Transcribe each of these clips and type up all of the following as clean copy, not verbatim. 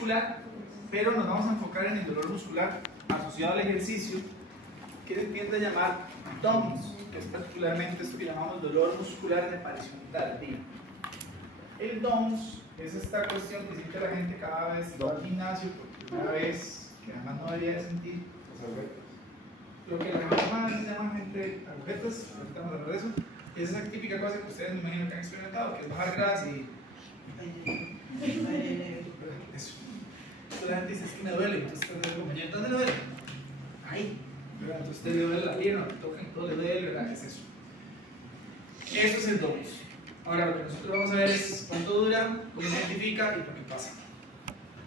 muscular, pero nos vamos a enfocar en el dolor muscular asociado al ejercicio, que se tiende a llamar DOMS, que es particularmente esto que llamamos dolor muscular de aparición tardía. El DOMS es esta cuestión que siente la gente cada vez que va al gimnasio por primera vez, que además no debería de sentir lo que la gente llama gente agujetas, ahorita vamos a hablar de eso. Es esa típica cosa que ustedes me imagino que han experimentado, que es bajar grasa y eso. Entonces la gente dice, es que me duele, entonces el compañero, ¿dónde le duele? Ahí. Entonces a usted le duele la pierna, le tocan y todo le duele, ¿verdad? ¿Qué es eso? Eso es el DOMS. Ahora lo que nosotros vamos a ver es cuánto dura, cómo se identifica y por qué pasa.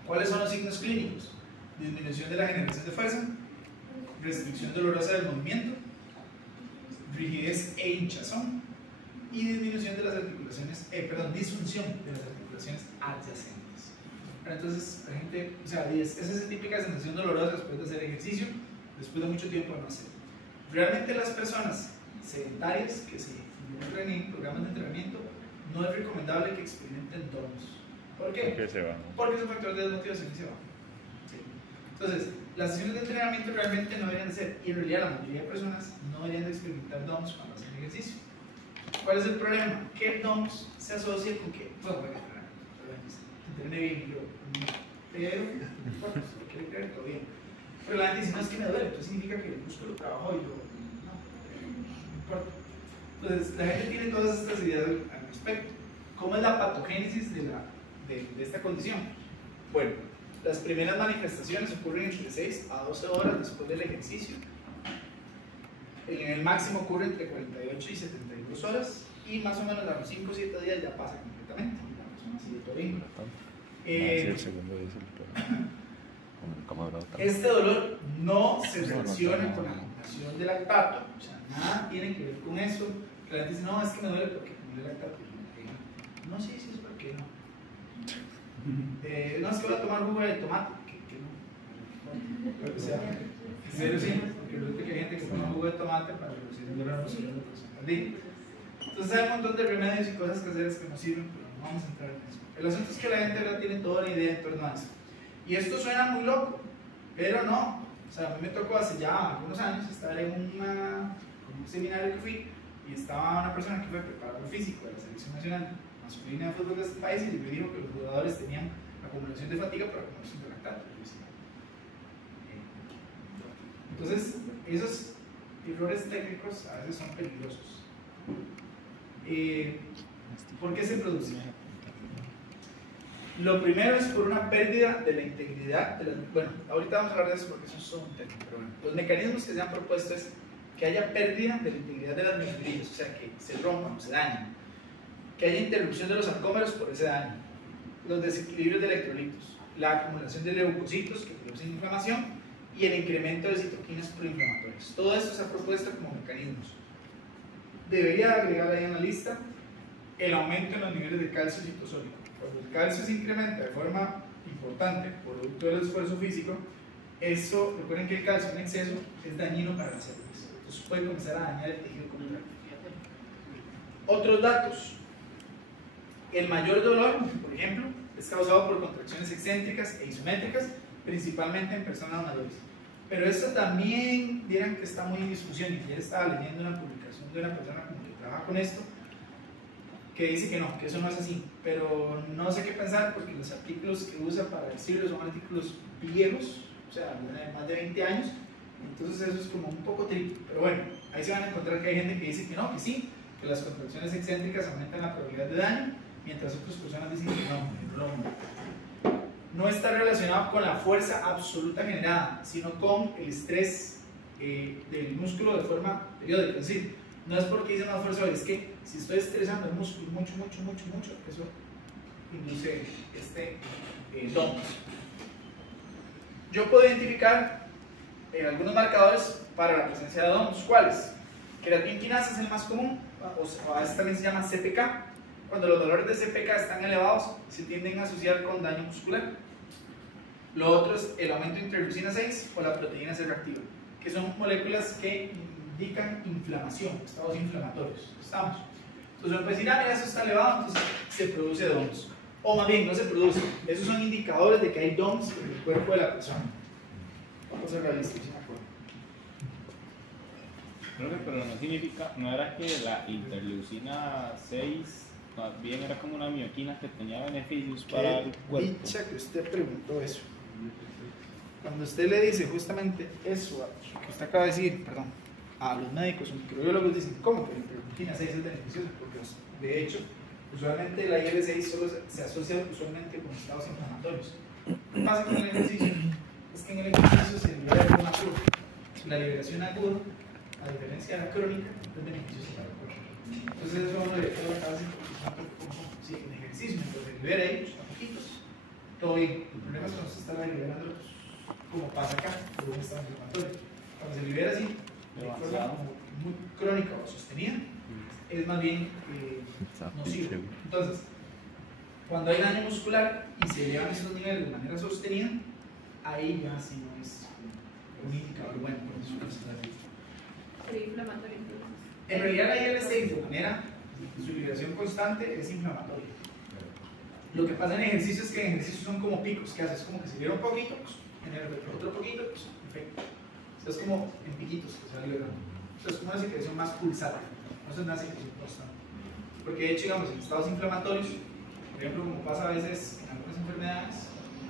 ¿Cuáles son los signos clínicos? Disminución de la generación de fuerza, restricción dolorosa del movimiento, rigidez e hinchazón y disminución de las articulaciones, disfunción de las articulaciones adyacentes. Entonces la gente, o sea, es esa típica sensación dolorosa después de hacer ejercicio, después de mucho tiempo de no hacer. Realmente las personas sedentarias que se involucran en programas de entrenamiento no es recomendable que experimenten DOMS. ¿Por qué? Porque es un factor de desmotivación y se va. ¿Sí? Entonces, las sesiones de entrenamiento realmente no deberían de ser, y en realidad la mayoría de personas no deberían de experimentar DOMS cuando hacen ejercicio. ¿Cuál es el problema? Que el DOMS se asocia con que, bueno, entrene bien, yo, pero, bueno, si lo quiere creer, todo bien. Pero la gente dice, no, es que me duele, entonces significa que el músculo trabajó y yo, no importa. Entonces, la gente tiene todas estas ideas al respecto. ¿Cómo es la patogénesis de esta condición? Bueno, las primeras manifestaciones ocurren entre 6 a 12 horas después del ejercicio. El nivel máximo ocurre entre 48 y 72 horas y más o menos a los 5 o 7 días ya pasa completamente. La persona sigue todo bien. Este dolor no se relaciona con la acumulación de lactato, o sea, nada tiene que ver con eso. La gente dice, no, es que me duele porque acumulé lactato. No, sí, es porque no. No, es que voy a tomar jugo de tomate. Que no. O sea, en serio sí, porque resulta que hay gente que toma jugo de tomate para reducir el dolor muscular. Entonces hay un montón de remedios y cosas caseras que nos sirven, pero no vamos a entrar en eso. El asunto es que la gente no tiene toda la idea en torno a eso. Y esto suena muy loco, pero no. O sea, a mí me tocó hace ya algunos años estar en un seminario que fui y estaba una persona que fue preparador físico de la selección nacional masculina de fútbol de este país y me dijo que los jugadores tenían acumulación de fatiga por acumulación de lactato. Entonces, esos errores técnicos a veces son peligrosos. ¿Por qué se producen? Lo primero es por una pérdida de la integridad de las, bueno, ahorita vamos a hablar de eso porque eso es un tema, pero bueno, los mecanismos que se han propuesto es que haya pérdida de la integridad de las miofibrilas, o sea, que se rompan, se dañen, que haya interrupción de los sarcómeros por ese daño, los desequilibrios de electrolitos, la acumulación de leucocitos que producen inflamación y el incremento de citoquinas proinflamatorias. Todo esto se ha propuesto como mecanismos. Debería agregar ahí en la lista el aumento en los niveles de calcio citosólico. Cuando el calcio se incrementa de forma importante producto del esfuerzo físico, eso, recuerden que el calcio en exceso es dañino para las células, entonces puede comenzar a dañar el tejido contractil. Otros datos: el mayor dolor, por ejemplo, es causado por contracciones excéntricas e isométricas, principalmente en personas mayores. Pero esto también dirán que está muy en discusión, y ayer estaba leyendo una publicación de una persona que trabaja con esto, que dice que no, que eso no es así, pero no sé qué pensar porque los artículos que usa para decirlo son artículos viejos, o sea, de más de 20 años, entonces eso es como un poco tricky, pero bueno, ahí se van a encontrar que hay gente que dice que no, que sí, que las contracciones excéntricas aumentan la probabilidad de daño, mientras otras personas dicen que no. No está relacionado con la fuerza absoluta generada, sino con el estrés del músculo de forma periódica, es decir, no es porque hice más fuerza hoy, es que si estoy estresando el músculo mucho, eso induce este DOMS. Yo puedo identificar algunos marcadores para la presencia de DOMS. ¿Cuáles? Creatinquinasa es el más común, o a veces también se llama CPK. Cuando los valores de CPK están elevados, se tienden a asociar con daño muscular. Lo otro es el aumento de interleucina 6 o la proteína C reactiva, que son moléculas que indican inflamación, estados inflamatorios. ¿Estamos? Entonces uno puede decir, ah, mira, eso está elevado, entonces se produce DOMS. o más bien no se produce. Esos son indicadores de que hay DOMS en el cuerpo de la persona. Vamos a ver la lista, si me acuerdo. Creo que, pero no significa, no era que la interleucina 6 más bien era como una mioquina que tenía beneficios para el cuerpo. Dicha que usted preguntó eso. Cuando usted le dice justamente eso que usted acaba de decir, perdón, a los médicos o microbiólogos dicen, ¿cómo que la interleucina 6 es beneficiosa? Porque de hecho, usualmente la IL-6 solo se asocia usualmente con estados inflamatorios. ¿Qué pasa con el ejercicio? Es que en el ejercicio se libera una curva. La liberación aguda, a diferencia de la crónica, es beneficiosa para el cuerpo. Entonces eso uno le puede acabar si en ejercicio, mientras se libera ellos, a poquitos, todo bien. El problema es cuando se está liberando, como pasa acá, por un estado inflamatorio. Cuando se libera así, de forma muy crónica o sostenida, es más bien nocivo. Entonces, cuando hay daño muscular y se elevan esos niveles de manera sostenida, ahí ya sí no es un indicador bueno por eso Sería inflamatorio entonces. En realidad la IL-6 de manera su liberación constante es inflamatoria. Lo que pasa en ejercicio es que en ejercicio son como picos, que haces como que se libera un poquito, pues, genera otro poquito, pues, perfecto. O sea, es como en piquitos que se va liberando. O sea, es como una secreción más pulsada, no es una secreción constante. Porque de hecho, digamos, en estados inflamatorios, por ejemplo, como pasa a veces en algunas enfermedades,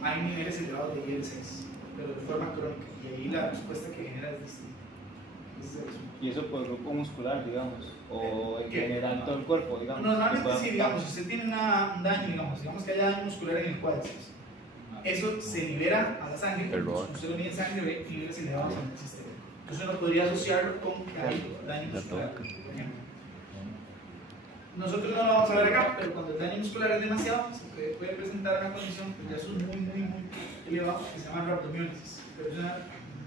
hay niveles elevados de IL-6, pero de forma crónica, y ahí la respuesta que genera es distinta. Y eso por el grupo muscular, digamos, o en general todo el cuerpo, digamos. Normalmente sí, digamos, si usted tiene un daño, digamos que haya daño muscular en el cuádriceps, eso se libera a la sangre, si usted lo mide en sangre, ve niveles elevados en el sistema. Entonces uno podría asociarlo con que hay daño muscular, por ejemplo. Nosotros no lo vamos a ver acá, pero cuando el daño muscular es demasiado, se puede presentar una condición que ya es muy elevada, que se llama rhabdomiólisis, pero es una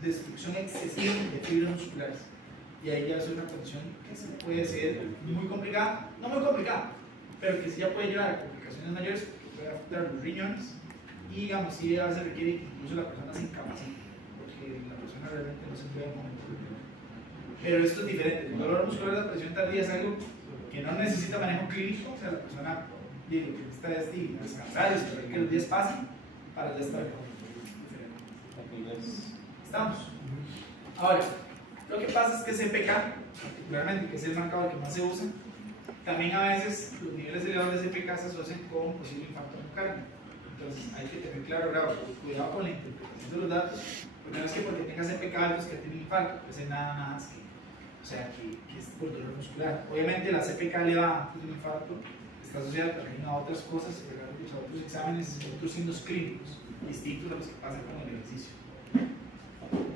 destrucción excesiva de fibras musculares. Y ahí ya es una condición que se puede ser muy complicada, no muy complicada, pero que sí ya puede llevar a complicaciones mayores, que puede afectar los riñones y digamos, sí a veces requiere que incluso la persona se incapacite, porque la persona realmente no se puede mover. Pero esto es diferente, el dolor muscular de la presión tardía es algo que no necesita manejo clínico, o sea, la persona lo que necesita es descansar y esperar que los días pasen para ya estar diferente. ¿Estamos? Ahora, lo que pasa es que CPK, particularmente, que es el marcador que más se usa, también a veces los niveles elevados de CPK se asocian con posible infarto miocardio. Entonces hay que tener claro, cuidado con la interpretación de los datos, porque no es que porque tenga CPK altos que tiene infarto, pues es nada más que, o sea, que es por dolor muscular. Obviamente la CPK elevada antes de un infarto está asociada también a otras cosas, a otros exámenes, otros signos clínicos distintos a los que pasan con el ejercicio.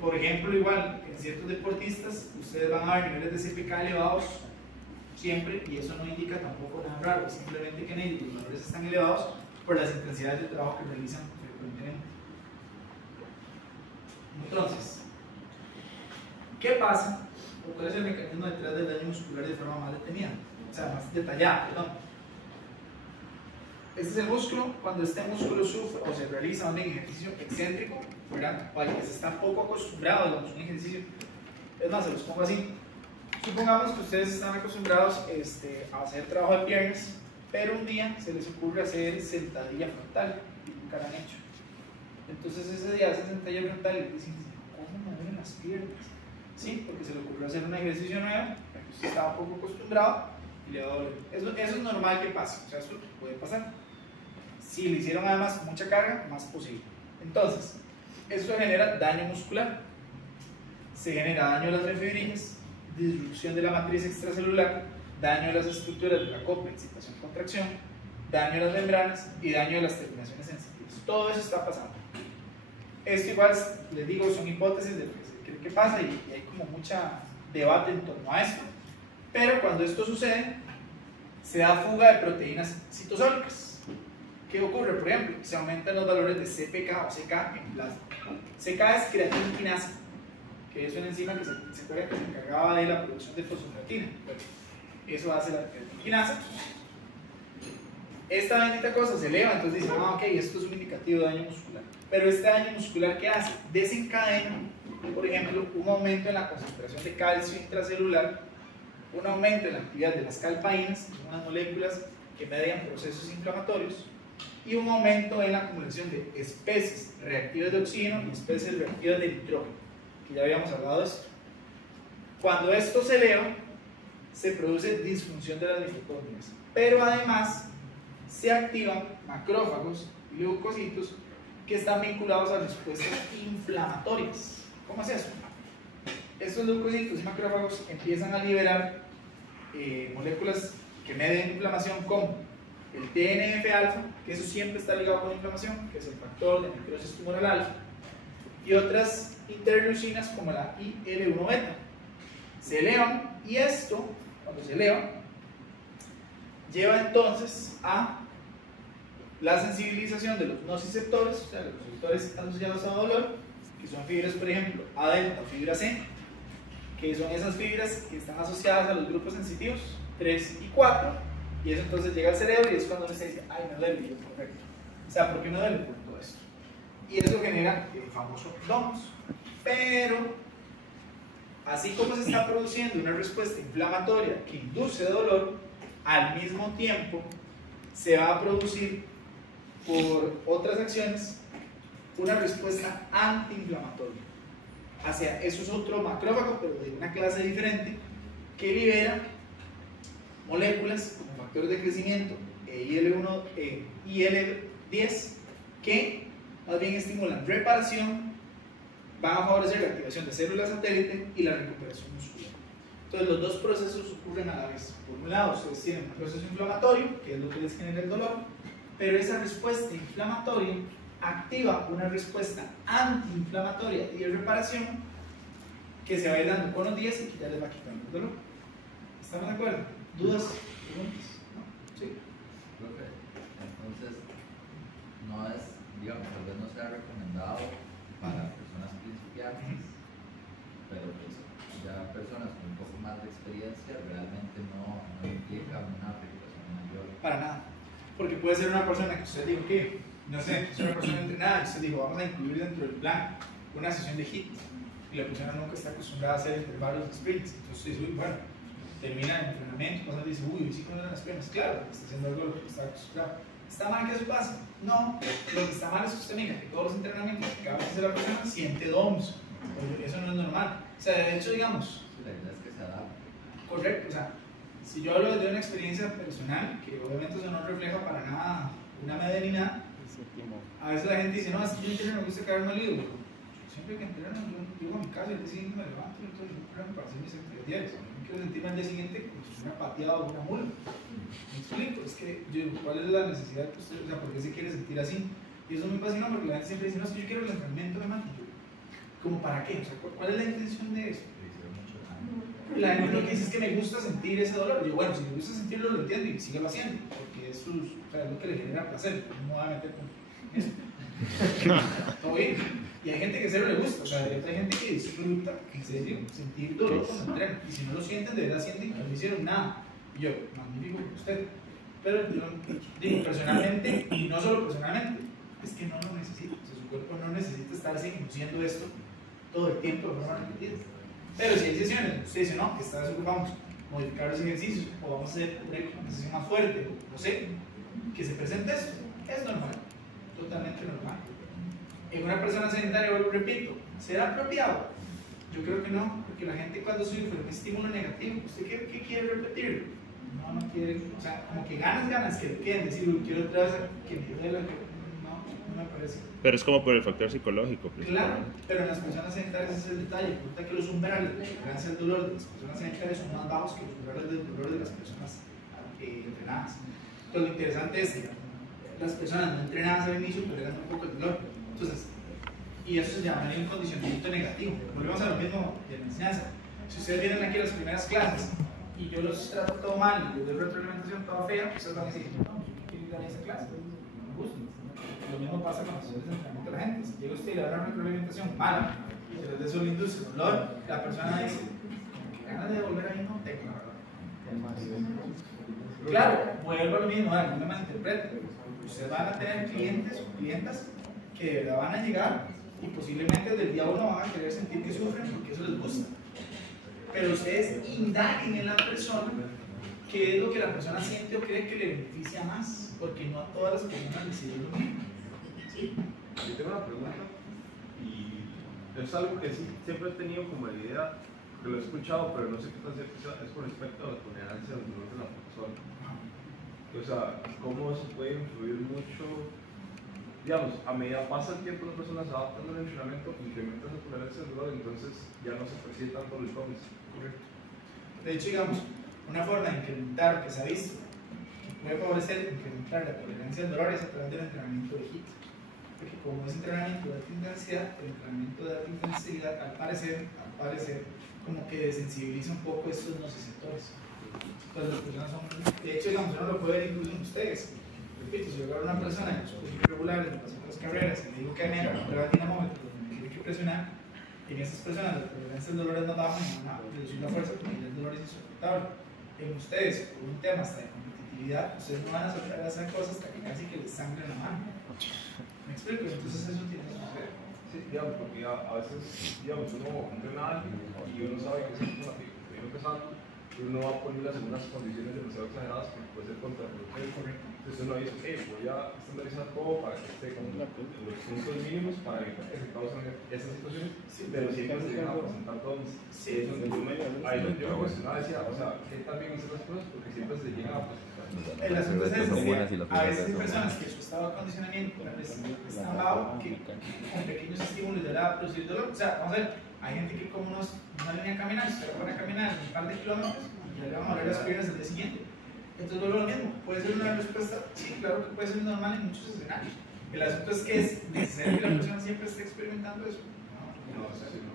Por ejemplo, igual en ciertos deportistas, ustedes van a ver niveles de CPK elevados siempre, y eso no indica tampoco nada raro, simplemente que en ellos los valores están elevados por las intensidades de trabajo que realizan frecuentemente. Entonces, ¿qué pasa? ¿O cuál es el mecanismo detrás del daño muscular de forma más detenida? O sea, más detallada, perdón. Este es el músculo. Cuando este músculo sufre o se realiza un ejercicio excéntrico, ¿verdad? O al que se está poco acostumbrado, digamos, un ejercicio, es más, se los pongo así. Supongamos que ustedes están acostumbrados a hacer trabajo de piernas, pero un día se les ocurre hacer sentadilla frontal y nunca lo han hecho. Entonces ese día hacen sentadilla frontal y dicen, ¿cómo me duelen las piernas? Sí, porque se le ocurrió hacer un ejercicio nuevo, que usted estaba poco acostumbrado y le va a doler. Eso es normal que pase, o sea, eso puede pasar. Si le hicieron además mucha carga, más posible. Entonces, eso genera daño muscular, se genera daño a las refibrillas, disrupción de la matriz extracelular, daño a las estructuras de la copla, excitación, contracción, daño a las membranas y daño a las terminaciones sensitivas. Todo eso está pasando. Esto igual, les digo, son hipótesis de lo que se cree que pasa y hay como mucha debate en torno a esto, pero cuando esto sucede, se da fuga de proteínas citosólicas. ¿Qué ocurre? Por ejemplo, se aumentan los valores de CPK o CK en plasma. CK es creatina quinasa, que es una enzima que se acuerda que se encargaba de la producción de fosfocreatina. Eso hace la creatina quinasa. Esta bendita cosa se eleva, entonces dicen, ok, esto es un indicativo de daño muscular. Pero este daño muscular, ¿qué hace? Desencadena, por ejemplo, un aumento en la concentración de calcio intracelular, un aumento en la actividad de las calpaínas, que son unas moléculas que median procesos inflamatorios, y un aumento en la acumulación de especies reactivas de oxígeno y especies reactivas de nitrógeno, que ya habíamos hablado de esto. Cuando esto se eleva, se produce disfunción de las mitocondrias, pero además se activan macrófagos y leucocitos que están vinculados a respuestas inflamatorias. ¿Cómo es eso? Estos leucocitos y macrófagos empiezan a liberar moléculas que median inflamación como el TNF-alfa, que eso siempre está ligado con la inflamación, que es el factor de necrosis tumoral alfa, y otras interleucinas como la IL-1-beta. Se elevan y esto, cuando se eleva, lleva entonces a la sensibilización de los nociceptores, o sea, los receptores asociados a dolor, que son fibras, por ejemplo, A delta o fibra C, que son esas fibras que están asociadas a los grupos sensitivos 3 y 4, y eso entonces llega al cerebro y es cuando uno se dice, ay, me duele, y es correcto. O sea, ¿por qué me duele? Por todo esto. Y eso genera el famoso DOMS. Pero, así como se está produciendo una respuesta inflamatoria que induce dolor, al mismo tiempo se va a producir por otras acciones una respuesta antiinflamatoria. Eso es otro macrófago, pero de una clase diferente, que libera moléculas como factores de crecimiento IL-1, IL-10, que más bien estimulan reparación, van a favorecer la activación de células satélite y la recuperación muscular. Entonces los dos procesos ocurren a la vez. Por un lado, ustedes tienen un proceso inflamatorio, que es lo que les genera el dolor, pero esa respuesta inflamatoria activa una respuesta antiinflamatoria y de reparación que se va a ir dando con los días y que ya les va quitando el dolor. ¿Estamos de acuerdo? ¿Dudas? ¿Preguntas? ¿No? Sí. Profe, entonces no es, digamos, tal vez no sea recomendado para personas principiantes, pero pues ya personas con un poco más de experiencia realmente no implica una afectación mayor. Para nada. Porque puede ser una persona que usted dijo que, no sé, es una persona entrenada y usted dijo, vamos a incluir dentro del plan una sesión de HIIT, y la persona nunca está acostumbrada a hacer intervalos de sprints. Entonces dice, uy, bueno, termina el entrenamiento, pasa y dice, uy, hoy sí con las piernas. Claro, está haciendo algo a lo que está acostumbrado. ¿Está mal que eso pase? No, lo que está mal es que usted mira que todos los entrenamientos que cada vez hace la persona siente DOMS. Eso no es normal. O sea, de hecho, digamos, La idea es que se adapte. correcto, o sea, si yo hablo de una experiencia personal, que obviamente eso no refleja para nada una media ni nada, a veces la gente dice, no, es que yo entreno, me gusta caer molido. Siempre que entreno, yo llego a mi casa y el día siguiente me levanto y entonces yo entreno para hacer mis actividades diarias. No quiero sentirme al día siguiente como si me hubiera pateado una mula. ¿Me explico? Es que yo digo, ¿cuál es la necesidad que usted, o sea, por qué se quiere sentir así? Y eso me fascina porque la gente siempre dice, no, es que yo quiero el entrenamiento de mano. ¿Cómo para qué? O sea, ¿cuál es la intención de eso? La gente lo que dice es que me gusta sentir ese dolor. Yo, bueno, si me gusta sentirlo, lo entiendo y síguelo haciendo, porque es, o sea, es lo que le genera placer. No me voy a meter con eso. Todo bien. Y hay gente que cero le gusta, o sea, hay gente que disfruta, en serio, sentir dolor cuando entrena. Y si no lo sienten, de verdad sienten que no le hicieron nada. Y yo, magnífico por usted. Pero yo digo, personalmente, y no solo personalmente, es que no lo necesita. O sea, su cuerpo no necesita estarse induciendo esto todo el tiempo de forma repetida. Pero si hay sesiones, usted dice, no, esta vez ocupamos modificar los ejercicios o vamos a hacer una sesión más fuerte, no sé, que se presente esto, es normal, totalmente normal. En una persona sedentaria, vuelvo repito, ¿será apropiado? Yo creo que no, porque la gente cuando sufre un estímulo negativo, ¿usted qué quiere repetir? No quiere, o sea, como que ganas que quieren decir, quiero otra vez que me duela, no me parece. Pero es como por el factor psicológico. Claro, pero en las personas sedentarias ese es el detalle. Resulta que los umbrales de tolerancia al dolor de las personas sedentarias son más bajos que los umbrales del dolor de las personas entrenadas. Entonces, lo interesante es que las personas no entrenadas al inicio toleran un poco el dolor. Entonces, y eso se llamaría un condicionamiento negativo. Volvemos a lo mismo de la enseñanza. Si ustedes vienen aquí a las primeras clases y yo los trato todo mal y les doy retroalimentación toda fea, ustedes van a decir, no, yo no quiero ir a esa clase, no me gusta. Lo mismo pasa con las sesiones de entrenamiento de la gente. Si llega usted y le da una retroalimentación mala, y les de eso le induce dolor, la persona dice, que ganas de volver ahí no tengo, la verdad. Claro, vuelvo a lo mismo, no me malinterprete. Ustedes van a tener clientes o clientas que de verdad van a llegar y posiblemente desde el día uno van a querer sentir que sufren porque eso les gusta. Pero ustedes indaguen en la persona qué es lo que la persona siente o cree que le beneficia más, porque no a todas las personas les sirve lo mismo. ¿Sí? Yo tengo una pregunta y es algo que sí, siempre he tenido como la idea, que lo he escuchado, pero no sé qué tan cierto sea, es con respecto a la tolerancia al dolor de la persona. O sea, cómo eso puede influir mucho, digamos, a medida pasa el tiempo, las personas se adaptan al entrenamiento, incrementa esa tolerancia al dolor, entonces ya no se percibe tanto los dolores. Correcto. De hecho, digamos, una forma de incrementar, que se ha visto, que puede favorecer incrementar la tolerancia al dolor es a través del entrenamiento de HIIT. Porque como es entrenamiento de alta intensidad, el entrenamiento de alta intensidad al parecer, como que desensibiliza un poco estos nociceptores. Entonces las personas son, de hecho, digamos, uno lo puede ver incluso en ustedes. Repito, si yo agarro a una persona en los cursos regulares, en las otras carreras, y le digo que me prueba el dinamómetro, donde me tiene que presionar, en esas personas la tolerancia al dolor es más baja y van a reducir la fuerza porque ya el dolor es insoportable. En ustedes, por un tema hasta de competitividad, ustedes no van a soltar a hacer cosas hasta que casi que les sangre la mano. ¿Me explico? Entonces eso tiene que suceder. Sí, digamos, porque a veces, digamos, uno entrena a alguien y uno sabe que es una que viene empezando, y uno va a ponerlas en unas condiciones demasiado exageradas que puede ser contraproducente. Entonces uno dice, voy a estandarizar todo para que esté con los puntos mínimos para evitar que se causen esas situaciones, pero siempre se llegan a presentar todos. Sí, Eso ahí yo me cuestionaba, decía, o sea, ¿qué tan bien hacer las cosas? Porque siempre se llegan a presentar. El asunto es ese, a veces hay personas que su estado de acondicionamiento es tan bajo que con pequeños estímulos ya le va a producir dolor. O sea, vamos a ver, hay gente que como una línea de caminar, se va a caminar un par de kilómetros y ya le van a doler las piernas el día siguiente. Entonces vuelvo a lo mismo, puede ser una respuesta, sí, claro que puede ser normal en muchos escenarios. El asunto es que es necesario que la persona siempre esté experimentando eso. No, o sea, no.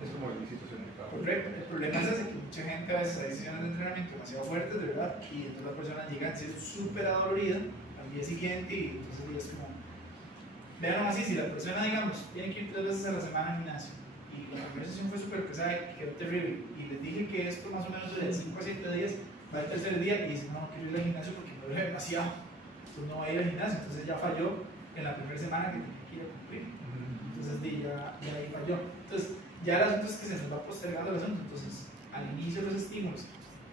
Es como la situación de cada uno. Correcto, el problema es ese, que mucha gente a veces hay decisiones de entrenamiento demasiado fuertes, de verdad, y entonces la persona llega a ser súper adolorida al día siguiente y entonces es como, vean así, si la persona, digamos, tiene que ir 3 veces a la semana al gimnasio y la primera sesión fue súper pesada y quedó terrible, y les dije que esto más o menos de 5 a 7 días, va al tercer día y dice, no, no quiero ir al gimnasio porque me duele demasiado, entonces no va a ir al gimnasio, entonces ya falló en la primera semana que tenía que ir a cumplir, entonces ya ahí falló. Entonces, ya el asunto es que se nos va postergando el asunto, entonces al inicio los estímulos,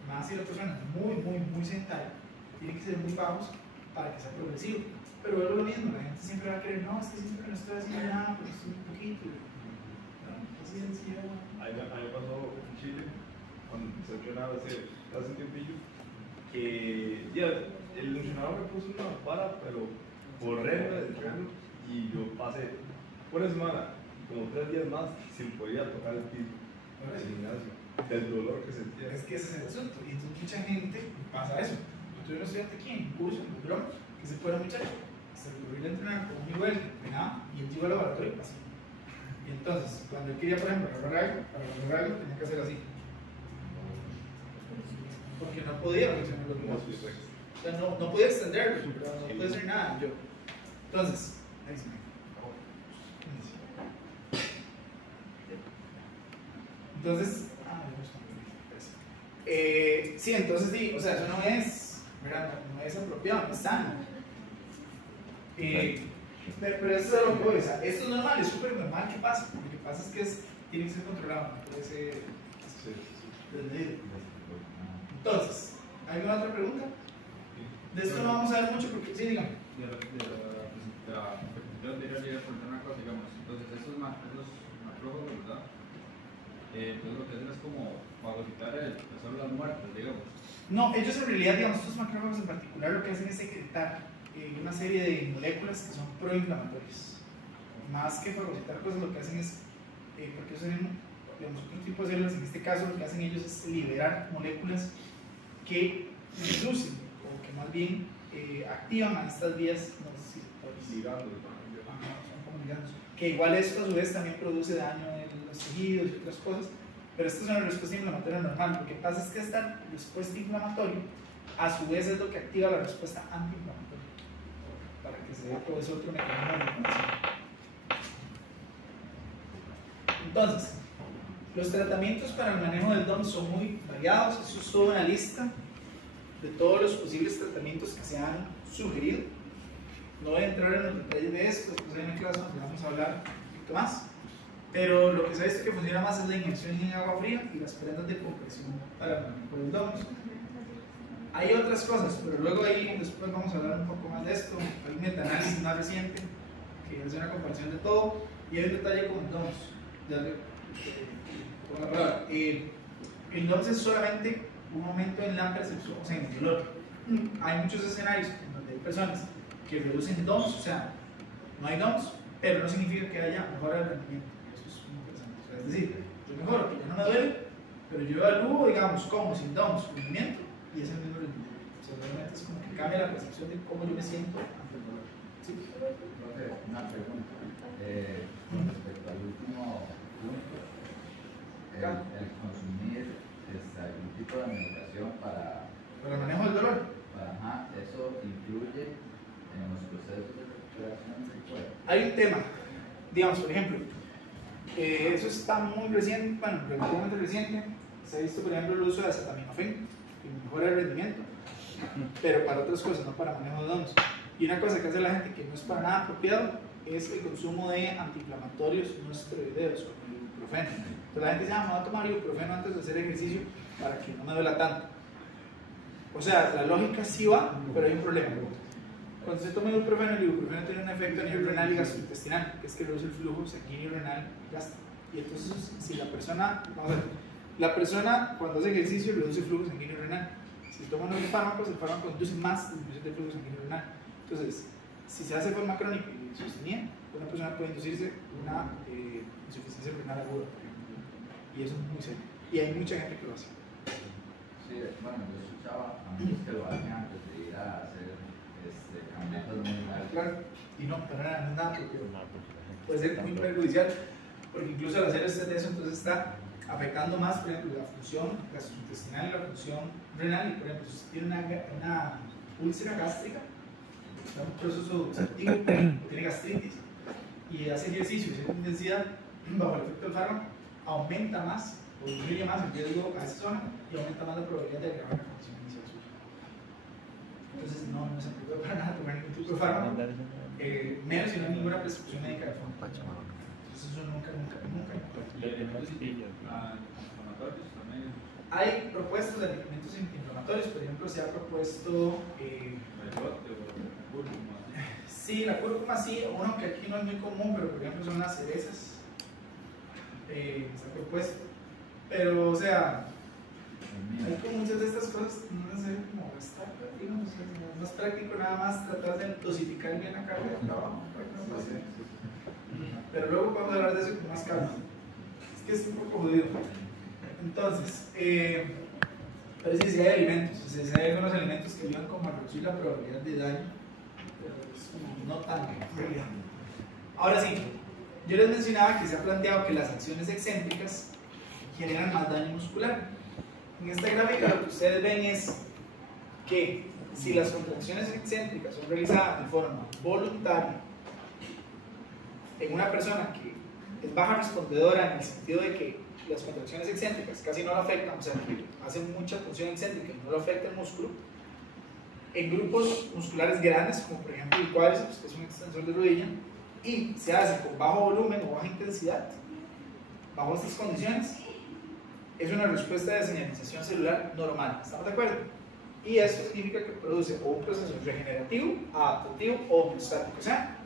más si la persona es muy sedentaria, tienen que ser muy bajos para que sea progresivo, pero es lo mismo, la gente siempre va a creer, no, es que siempre no estoy haciendo nada, pero estoy un poquito, no, así sencillo. A mí me pasó en Chile, cuando empecé a entrenar hace un tiempillo, que ya, el entrenador me puso una vara, pero por regla de entreno, y yo pasé una semana, como 3 días más, sin poder tocar el piso en el gimnasio, del dolor que sentía. Es que ese es el asunto, y entonces mucha gente pasa eso. Yo tuve un estudiante aquí en un curso, en el drone, que se fue a muchacho, se le ocurrió entrenar con un nivel que entrenaba, y él llegó al laboratorio así. Y entonces, cuando él quería, por ejemplo, agarrar algo, tenía que hacer así. Porque no podía flexionar los brazos. O sea, no podía extenderlo, no podía hacer nada. Yo. Entonces, ahí se me. Entonces, sí, entonces sí, o sea, eso no es, ¿verdad? No es apropiado, no es sano. Pero eso es lo que voy, o sea, esto es normal, es súper normal que pase. Lo que pasa es que tiene que ser controlado, no puede ser desmedido. Entonces, ¿alguna otra pregunta? De esto no vamos a ver mucho porque, sí, dígame. De la perspectiva anterior, yo iba a preguntar una cosa, digamos, entonces estos macrófagos, ¿verdad? Entonces lo que hacen es como fagocitar las células muertas, digamos. No, ellos en realidad, digamos, estos macrófagos en particular lo que hacen es secretar una serie de moléculas que son proinflamatorias. Más que fagocitar cosas, lo que hacen es, porque eso es, digamos, otro tipo de células, en este caso lo que hacen ellos es liberar moléculas que reducen, o que más bien activan a estas vías nociceptores. Ligandos, son como ligandos. Que igual esto a su vez también produce daño en los tejidos y otras cosas, pero esta es una respuesta inflamatoria normal. Lo que pasa es que esta respuesta inflamatoria a su vez es lo que activa la respuesta antiinflamatoria, para que se dé todo ese otro mecanismo de inflamación. Entonces, los tratamientos para el manejo del DOM son muy variados. Eso es toda una lista de todos los posibles tratamientos que se han sugerido. No voy a entrar en los detalles de esto, después hay una clase donde vamos a hablar un poquito más. Pero lo que se ha visto que funciona más es la inmersión en agua fría y las prendas de compresión para el manejo del DOM. Hay otras cosas, pero luego ahí después vamos a hablar un poco más de esto. Hay un metaanálisis más reciente que hace una comparación de todo y hay un detalle como el DOMS. Por la palabra. El DOMS es solamente un aumento en la percepción, o sea, en el dolor. Hay muchos escenarios en donde hay personas que reducen DOMS, o sea, no hay DOMS, pero no significa que haya mejora del rendimiento. Eso es muy interesante. O sea, es decir, yo mejoro, que ya no me duele, pero yo evalúo, digamos, como sin DOMS, rendimiento, y es el mismo rendimiento. O sea, realmente es como que cambia la percepción de cómo yo me siento ante el dolor. ¿Sí? Profe, una pregunta. Con respecto al último punto, el consumir algún tipo de medicación para el manejo del dolor. Ajá, eso influye en los procesos de recuperación del cuerpo. Hay un tema, digamos, por ejemplo, eso está muy reciente, bueno, relativamente reciente. Se ha visto, por ejemplo, el uso de acetaminofén, que mejora el rendimiento, pero para otras cosas, no para manejo de DOMS. Y una cosa que hace la gente que no es para nada apropiado es el consumo de antiinflamatorios no esteroideos, como el ibuprofeno. Entonces la gente dice, me voy a tomar ibuprofeno antes de hacer ejercicio para que no me duela tanto. O sea, la lógica sí va, pero hay un problema. Cuando se toma ibuprofeno, el ibuprofeno tiene un efecto a nivel renal y gastrointestinal, que es que reduce el flujo sanguíneo renal y gástrico. Y entonces, si la persona, vamos a ver, la persona cuando hace ejercicio reduce el flujo sanguíneo renal. Si toma unos fármacos, el fármaco induce más disminución del flujo sanguíneo renal. Entonces, si se hace de forma crónica y sostenida, una persona puede inducirse una insuficiencia renal aguda, por ejemplo. Y eso es muy serio. Y hay mucha gente que lo hace. Sí, bueno, yo escuchaba amigos que lo hacen antes de ir a hacer cambios hormonales. Claro, y no, para nada, no es nada porque puede ser muy perjudicial, porque incluso al hacer eso, entonces está afectando más, por ejemplo, la función gastrointestinal y la función renal. Y por ejemplo, si usted tiene una úlcera gástrica, está en un proceso ulcerativo, tiene gastritis y hace ejercicio y cierta intensidad bajo el efecto del fármaco, aumenta más o disminuye más el riesgo a esa zona y aumenta más la probabilidad de agravar la condición inicial suya. Entonces, no se puede para nada tomar ningún tipo de fármaco, menos si no hay ninguna prescripción médica de fondo. Entonces, eso nunca. Hay propuestas de medicamentos antiinflamatorios, por ejemplo, se ha propuesto. Sí, la cúrcuma sí, uno que aquí no es muy común, pero por ejemplo son las cerezas. Se ha propuesto. Pero, o sea, hay como muchas de estas cosas no necesariamente como gastar, digamos, es más práctico nada más tratar de dosificar bien la carga de trabajo. Pero luego vamos a hablar de eso con más calma. Es que es un poco jodido. Entonces, pero sí, hay alimentos, o sea, hay algunos alimentos que ayudan como a reducir la probabilidad de daño, pero es como no tanto en realidad. Ahora sí, yo les mencionaba que se ha planteado que las acciones excéntricas generan más daño muscular. En esta gráfica lo que ustedes ven es que si las contracciones excéntricas son realizadas de forma voluntaria en una persona que es baja respondedora en el sentido de que las contracciones excéntricas casi no lo afectan, o sea, que hacen mucha función excéntrica y no lo afecta el músculo, en grupos musculares grandes, como por ejemplo el cuádriceps, que es un extensor de rodilla, y se hace con bajo volumen o baja intensidad, bajo estas condiciones, es una respuesta de señalización celular normal. ¿Estamos de acuerdo? Y esto significa que produce o un proceso regenerativo, adaptativo o homeostático. O sea,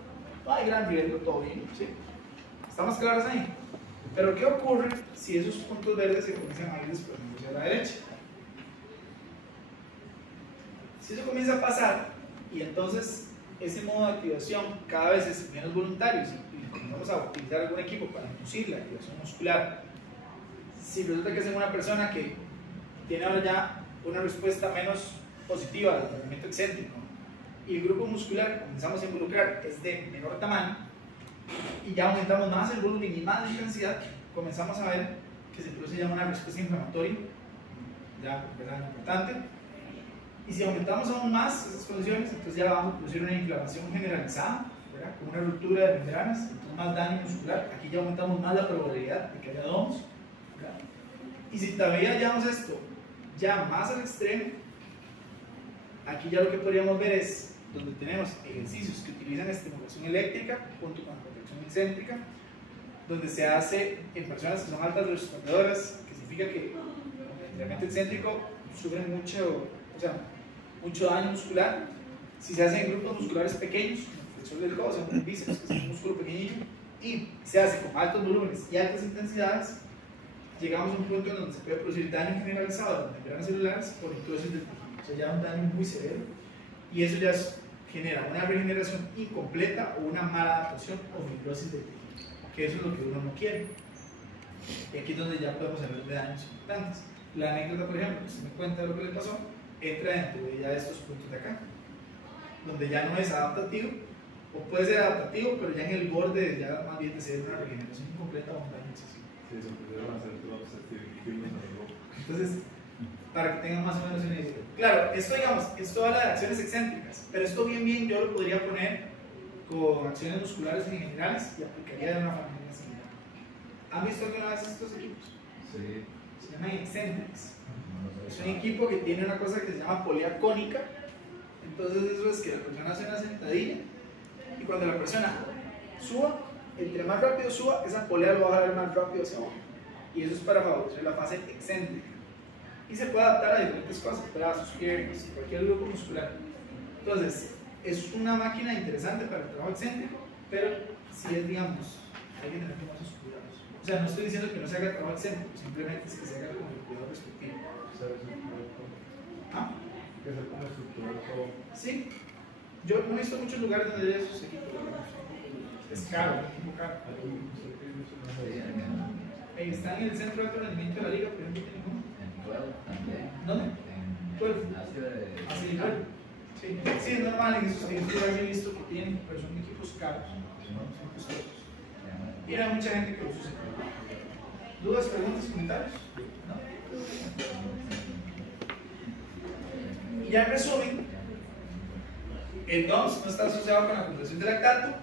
no hay gran riesgo, todo bien, ¿sí? ¿Estamos claros ahí? Pero ¿qué ocurre si esos puntos verdes se comienzan a ir desplazando hacia la derecha? Si eso comienza a pasar y entonces ese modo de activación cada vez es menos voluntario y comenzamos a utilizar algún equipo para inducir la activación muscular, si resulta que es una persona que tiene ahora ya una respuesta menos positiva al movimiento excéntrico y el grupo muscular que comenzamos a involucrar es de menor tamaño y ya aumentamos más el volumen y más la intensidad, comenzamos a ver que se produce ya una respuesta inflamatoria ya importante. Y si aumentamos aún más esas condiciones, entonces ya vamos a producir una inflamación generalizada, ¿verdad? Con una ruptura de membranas, entonces más daño muscular. Aquí ya aumentamos más la probabilidad de que haya DOMS, ¿verdad? Y si todavía llevamos esto ya más al extremo, aquí ya lo que podríamos ver es donde tenemos ejercicios que utilizan estimulación eléctrica junto con la contracción excéntrica, donde se hace en personas que son altas respondedoras, que significa que el entrenamiento excéntrico sufre mucho, o sea, mucho daño muscular. Si se hace en grupos musculares pequeños, como el flexor del codo, o sea, un bíceps, que es un músculo pequeñillo, y se hace con altos volúmenes y altas intensidades, llegamos a un punto en donde se puede producir daño generalizado de las membranas celulares por necrosis del tejido. O sea, ya un daño muy severo, y eso ya genera una regeneración incompleta o una mala adaptación o fibrosis del tejido, que eso es lo que uno no quiere. Y aquí es donde ya podemos hablar de daños importantes. La anécdota, por ejemplo, que usted me cuenta de lo que le pasó, entra dentro de ya estos puntos de acá, donde ya no es adaptativo, o puede ser adaptativo, pero ya en el borde ya más bien de ser una regeneración incompleta o un daño excesivo. Sí, se empezaron a hacer todos estos. Entonces, para que tengan más o menos una idea. Claro, esto digamos, esto habla de acciones excéntricas, pero esto bien yo lo podría poner con acciones musculares en generales y aplicaría de una familia similar. ¿Han visto alguna vez estos equipos? Sí. Se llaman excéntricos. No Es un equipo que tiene una cosa que se llama polea cónica. Entonces eso es que la persona hace una sentadilla y cuando la persona suba, entre más rápido suba, esa polea lo va a jalar más rápido hacia abajo. Y eso es para favorecer la fase excéntrica. Y se puede adaptar a diferentes cosas, brazos, piernas, cualquier grupo muscular. Entonces, es una máquina interesante para el trabajo excéntrico, pero si es, digamos, hay que tener como esos cuidados. O sea, no estoy diciendo que no se haga trabajo excéntrico, simplemente es que se haga con el cuidado respectivo. ¿Ah? Que se pone estructural todo. Sí, yo no he visto muchos lugares donde hay esos equipos. Es caro, es equipo caro. Está en el centro de alto rendimiento de la liga, pero no tiene ninguno. En Puebla también. ¿Dónde? En Puebla. el gimnasio de. Así igual. Sí, sí, es normal, en esos lugares he visto que tienen, pero son equipos caros, son costosos. Y hay mucha gente que los usa. ¿Dudas, preguntas, comentarios? ¿No? Y ya en resumen, el DOMS no está asociado con la conversión de lactato.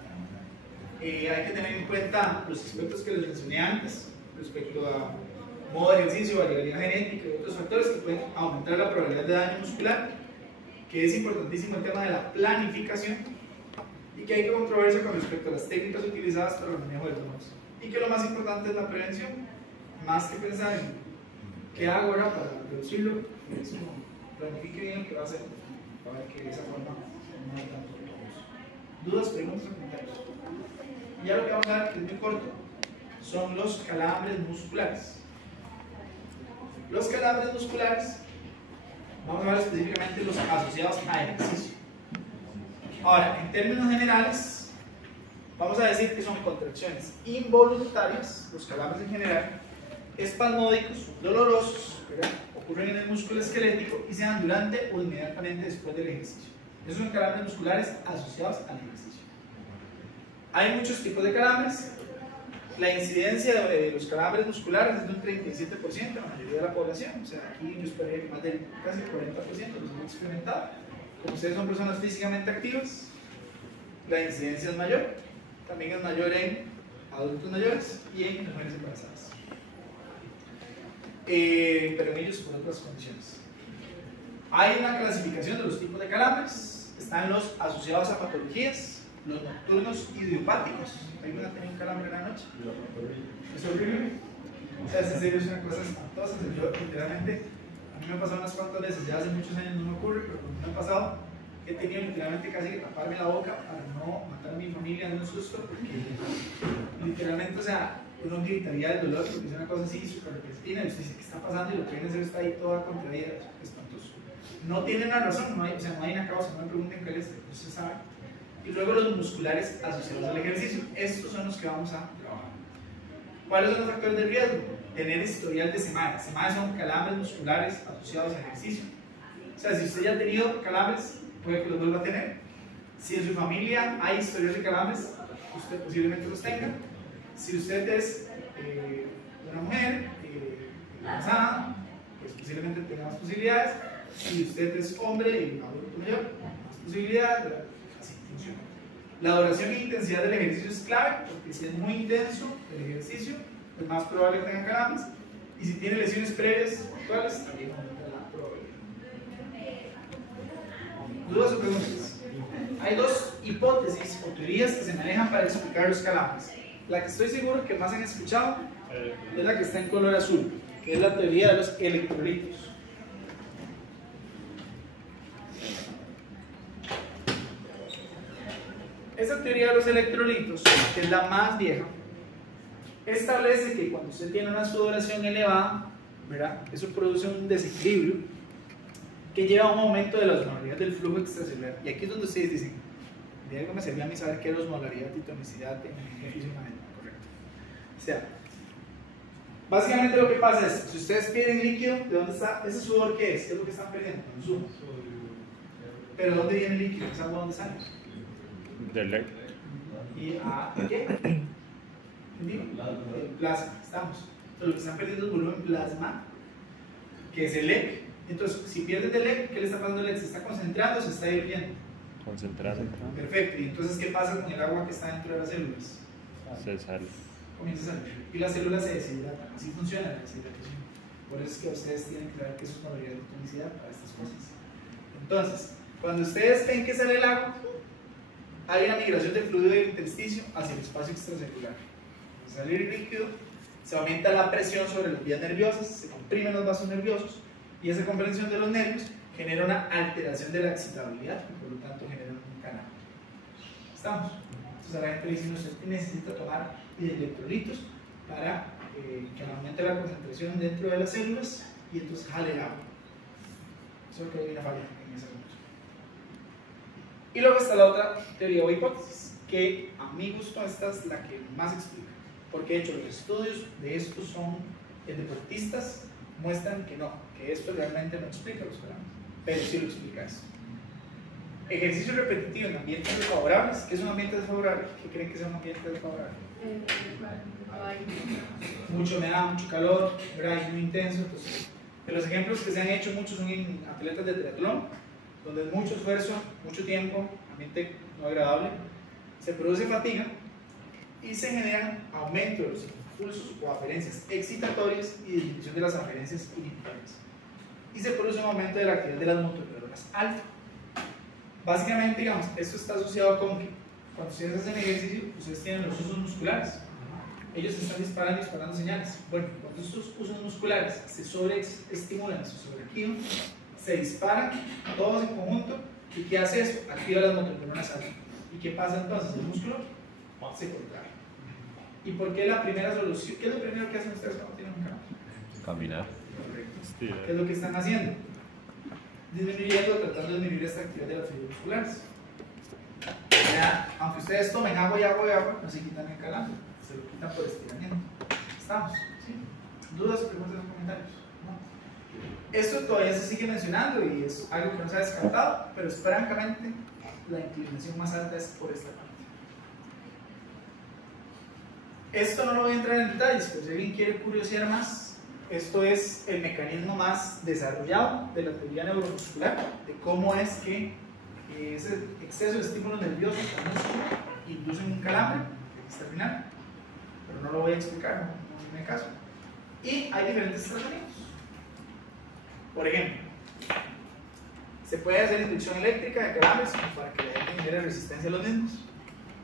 Hay que tener en cuenta los aspectos que les mencioné antes respecto a modo de ejercicio, variabilidad genética y otros factores que pueden aumentar la probabilidad de daño muscular, que es importantísimo el tema de la planificación y que hay que controversia con respecto a las técnicas utilizadas para el manejo del DOMS, y que lo más importante es la prevención, más que pensar en qué hago ahora para reducirlo, es como planifique bien lo que va a hacer para que de esa forma no haya tanto DOMS. ¿Dudas, preguntas o comentarios? Y ya lo que vamos a ver, que es muy corto, son los calambres musculares. Los calambres musculares, vamos a ver específicamente los asociados a ejercicio. Ahora, en términos generales, vamos a decir que son contracciones involuntarias, los calambres en general, espasmódicos, dolorosos, ¿verdad? Ocurren en el músculo esquelético y se dan durante o inmediatamente después del ejercicio. Esos son calambres musculares asociados al ejercicio. Hay muchos tipos de calambres. La incidencia de los calambres musculares es de un 37% en la mayoría de la población. O sea, aquí yo esperaría que más del casi 40% los hemos experimentado. Como ustedes son personas físicamente activas, la incidencia es mayor. También es mayor en adultos mayores y en mujeres embarazadas. Pero en ellos por otras condiciones. Hay una clasificación de los tipos de calambres. Están los asociados a patologías, los nocturnos idiopáticos. ¿Alguna tenía un calambre en la noche? ¿Es horrible? O sea, en serio es una cosa espantosa. Yo literalmente, a mí me ha pasado unas cuantas veces, ya hace muchos años no me ocurre, pero cuando me ha pasado, he tenido literalmente casi que taparme la boca para no matar a mi familia de un susto, porque literalmente, o sea, uno gritaría del dolor porque es una cosa así súper repentina y usted dice, ¿qué está pasando? Y lo que viene a hacer está ahí toda contraída, es espantoso. No tiene una razón, no hay, o sea, no hay una causa, no me pregunten qué es, no se sabe. Y luego los musculares asociados al ejercicio, estos son los que vamos a trabajar. ¿Cuáles son los factores de riesgo? Tener historial de SEMAE. SEMAE son calambres musculares asociados al ejercicio. O sea, si usted ya ha tenido calambres, puede que los vuelva a tener. Si en su familia hay historial de calambres, usted posiblemente los tenga. Si usted es una mujer embarazada, pues posiblemente tenga más posibilidades. Si usted es hombre y adulto mayor, más posibilidades. Así funciona. La duración e intensidad del ejercicio es clave, porque si es muy intenso el ejercicio, es más probable que tenga calambres. Y si tiene lesiones previas actuales, también aumenta la probabilidad. ¿Dudas o preguntas? Hay dos hipótesis o teorías que se manejan para explicar los calambres. La que estoy seguro que más han escuchado es la que está en color azul, que es la teoría de los electrolitos. Esa teoría de los electrolitos, que es la más vieja, establece que cuando usted tiene una sudoración elevada, ¿verdad? Eso produce un desequilibrio que lleva a un aumento de la osmolaridad del flujo extracelular. Y aquí es donde ustedes dicen, de algo me servía a mí saber qué es la osmolaridad y tonicidad en ejercicio magnético, correcto. O sea, básicamente lo que pasa es, si ustedes pierden líquido, ¿de dónde está ese sudor? ¿Qué es? ¿Qué es lo que están perdiendo? Consumo. Pero ¿dónde viene el líquido? ¿Es agua dónde sale? Del LED. ¿Y a qué? El plasma, estamos. Entonces, lo que están perdiendo es volumen plasma, que es el EC. Entonces, si pierdes el EC, ¿qué le está pasando al EC? ¿Se está concentrando o se está hirviendo? Concentrado. Perfecto. ¿Y entonces qué pasa con el agua que está dentro de las células? Se sale. Comienza a salir. Y las células se deshidratan. Así funciona la deshidratación. Por eso es que ustedes tienen que saber que eso es modalidad de tonicidad para estas cosas. Entonces, cuando ustedes ven que sale el agua, hay una migración del fluido del intersticio hacia el espacio extracelular. Al salir el líquido, se aumenta la presión sobre las vías nerviosas, se comprimen los vasos nerviosos y esa comprensión de los nervios genera una alteración de la excitabilidad y por lo tanto genera un canal. ¿Estamos? Entonces a la gente le dicen, usted necesita tomar electrolitos para que aumente la concentración dentro de las células y entonces jale el agua. Eso es lo que hay una falla en esa solución. Y luego está la otra teoría o hipótesis, que a mi gusto esta es la que más explica. Porque de hecho los estudios de estos son deportistas muestran que no, que esto realmente no explica los parámetros, pero sí lo explica eso. Ejercicio repetitivo en ambientes desfavorables. ¿Qué es un ambiente desfavorable? ¿Qué creen que es un ambiente desfavorable? Mucha humedad, mucho calor, ¿verdad? Y muy intenso. Entonces, de los ejemplos que se han hecho muchos son en atletas de triatlón, donde es mucho esfuerzo, mucho tiempo, ambiente no agradable, se produce fatiga y se generan aumento de los impulsos o aferencias excitatorias y disminución de las aferencias inhibitorias. Y se produce un aumento de la actividad de las motoneuronas alfa. Básicamente, digamos, esto está asociado con que cuando ustedes hacen ejercicio, ustedes tienen los usos musculares. Ellos están disparando señales. Bueno, cuando estos usos musculares se sobreestimulan, se sobreactivan, se disparan todos en conjunto. ¿Y qué hace eso? Activa las motoneuronas alfa. ¿Y qué pasa entonces? El músculo se contrae. ¿Y por qué la primera solución? ¿Qué es lo primero que hacen ustedes cuando tienen un cambio? Caminar. ¿Qué es lo que están haciendo? Disminuyendo, tratando de disminuir esta actividad de las fibras musculares. Ya, aunque ustedes tomen agua y agua y agua, no se quitan el calambre, se lo quitan por estiramiento. ¿Estamos? ¿Sí? ¿Dudas, preguntas o comentarios? ¿No? Esto todavía se sigue mencionando y es algo que no se ha descartado, pero francamente la inclinación más alta es por esta parte. Esto no lo voy a entrar en detalles, pero si alguien quiere curiosear más, esto es el mecanismo más desarrollado de la teoría neuromuscular, de cómo es que ese exceso de estímulos nerviosos al músculo inducen un calambre, que está al final, pero no lo voy a explicar, no tiene caso. Y hay diferentes tratamientos. Por ejemplo, se puede hacer inducción eléctrica de calambres para que la gente genere resistencia a los mismos,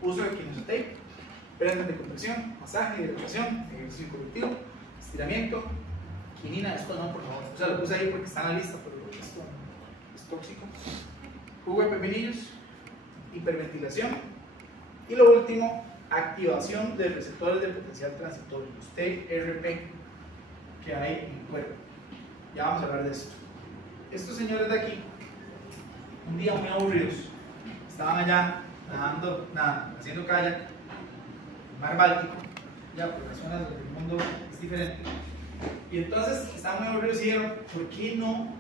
uso de kinesioteico, prendas de compresión, masaje, hidratación, ejercicio colectivo, estiramiento, quinina, esto no, por favor. O sea, lo puse ahí porque está en la lista, pero esto es tóxico. Jugo de pepinillos, hiperventilación. Y lo último, activación de receptores de potencial transitorio, los TRP, que hay en el cuerpo. Ya vamos a hablar de esto. Estos señores de aquí, un día muy aburridos, estaban allá nadando, haciendo kayak, mar Báltico, ya por las zonas donde el mundo es diferente. Y entonces estaban muy aburridos y dijeron, ¿por qué no?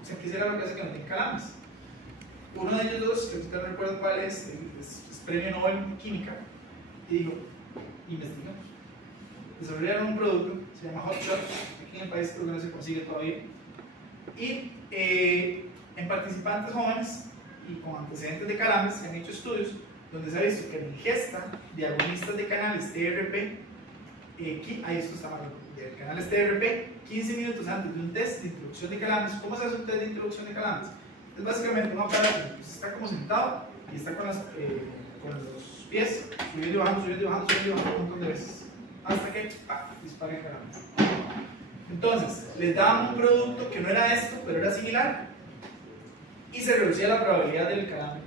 O sea, ¿qué será lo que hace que no tengan calambres? Uno de ellos dos, que ahorita no recuerdo cuál es premio Nobel en Química, y dijo, investigamos. Desarrollaron un producto, se llama Hot Shot, aquí en el país creo que no se consigue todavía. Y en participantes jóvenes y con antecedentes de calambres se han hecho estudios donde se ha visto que la ingesta de agonistas de canales TRP, esto está mal, de canales TRP, 15 minutos antes de un test de introducción de calambres. ¿Cómo se hace un test de introducción de calambres? Es básicamente un aparato que está como sentado y está con los pies subiendo y bajando, subiendo y bajando, subiendo y bajando un montón de veces, hasta que dispara el calambre. Entonces, les daban un producto que no era esto, pero era similar, y se reducía la probabilidad del calambre.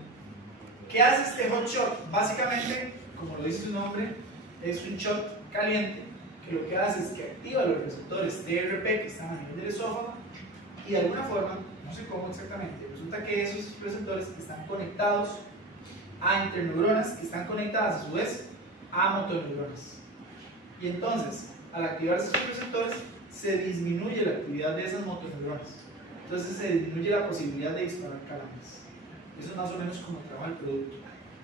¿Qué hace este hot shot? Básicamente, como lo dice su nombre, es un shot caliente que lo que hace es que activa los receptores TRP que están a nivel del esófago y de alguna forma, no sé cómo exactamente, resulta que esos receptores están conectados a interneuronas que están conectadas a su vez a motoneuronas. Y entonces, al activarse esos receptores, se disminuye la actividad de esas motoneuronas. Entonces se disminuye la posibilidad de disparar calambres. Eso es más o menos como trabaja el producto.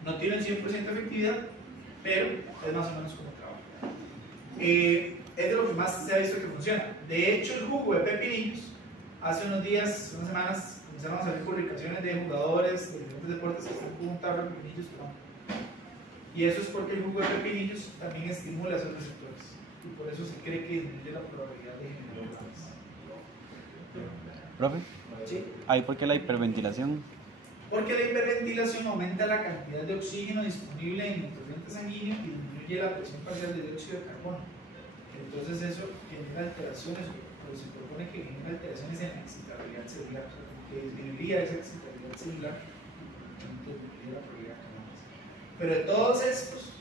No tiene un 100% efectividad, pero es más o menos como trabaja. Es de lo que más se ha visto que funciona. De hecho, el jugo de pepinillos, hace unos días, unas semanas, comenzaron a salir publicaciones de jugadores de diferentes deportes que están con un tarro de pepinillos tomando. Y eso es porque el jugo de pepinillos también estimula esos receptores. Y por eso se cree que disminuye la probabilidad de generar calambres. Profe, ¿Sí? ¿ahí por qué la hiperventilación? Porque la hiperventilación aumenta la cantidad de oxígeno disponible en el torrente sanguíneo y disminuye la presión parcial de dióxido de carbono. Entonces eso genera alteraciones, pero se propone que genera alteraciones en la excitabilidad celular, o sea, que disminuiría esa excitabilidad celular, entonces disminuiría la probabilidad de calambres. Pero de todos estos,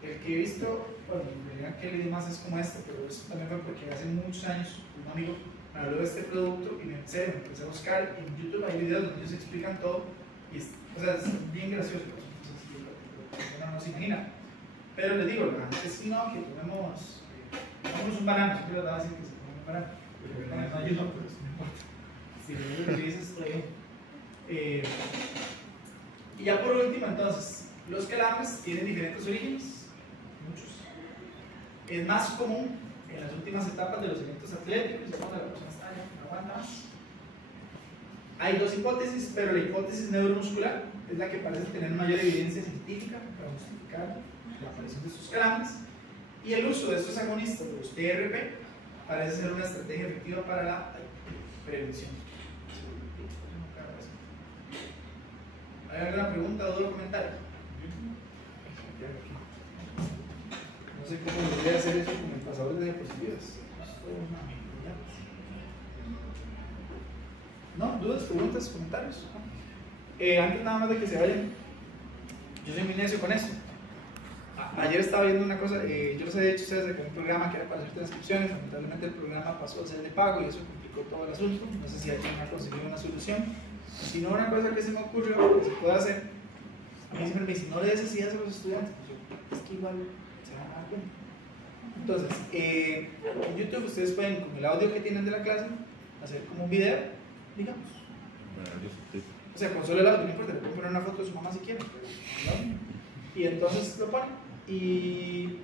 el que he visto, bueno, en realidad que le di más es como este, pero eso también fue porque hace muchos años un amigo me habló de este producto y me empecé a buscar. En YouTube hay videos donde ellos explican todo y es, o sea, es bien gracioso, uno no se imagina. Pero les digo, la gente sí, no, que tomemos un banano, siempre les daba decir que se comen un banano, pero no ayuda, pero eso no importa. Si lo dices, está bien. Y ya por último, entonces, los calambres tienen diferentes orígenes, muchos. Es más común en las últimas etapas de los eventos atléticos, cuando la persona está ya, no aguanta más. Hay dos hipótesis, pero la hipótesis neuromuscular es la que parece tener mayor evidencia científica para justificar la aparición de estos calambres, y el uso de estos agonistas, de los TRP, parece ser una estrategia efectiva para la prevención. ¿Hay alguna pregunta, duda o comentario? No sé cómo debería hacer eso con el pasador de diapositivas. ¿No? ¿Dudas, preguntas, comentarios? Antes nada más de que se vayan, yo soy muy necio con eso. Ayer estaba viendo una cosa, yo les había dicho a ustedes de un programa que era para hacer transcripciones. Lamentablemente el programa pasó a ser de pago y eso complicó todo el asunto. No sé si alguien ha conseguido una solución. Si no, una cosa que se me ocurrió que se puede hacer, a mí siempre me dicen, no le des ideas a los estudiantes. Yo, es que igual se van a dar cuenta. Entonces, en YouTube ustedes pueden, con el audio que tienen de la clase, hacer como un video, digamos. O sea, con solo el audio, no importa, le pueden poner una foto de su mamá si quieren, ¿no? Y entonces lo ponen. Y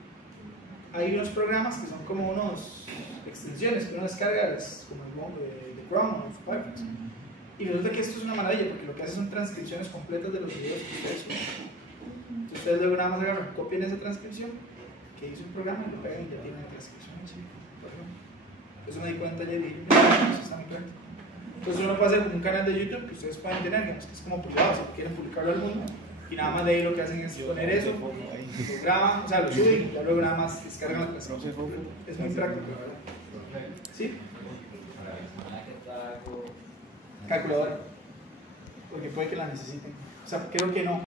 hay unos programas que son como unos extensiones que uno descarga, es como el de Chrome o Firefox. Y resulta que esto es una maravilla porque lo que hace son transcripciones completas de los videos que ustedes suben. Entonces ustedes luego nada más agarran, copian esa transcripción que hizo el programa y lo pegan y ya tienen la transcripción. Eso me di cuenta ayer y eso está muy práctico. Entonces uno puede hacer como un canal de YouTube que ustedes pueden tener, digamos, que es como privado, si quieren publicarlo al mundo. Y nada más de ahí lo que hacen es poner eso, lo graban, o sea, lo suben y luego nada más descargan la transcripción. Es muy práctico, ¿verdad? ¿Sí? Calculadora, porque puede que la necesiten. O sea, creo que no.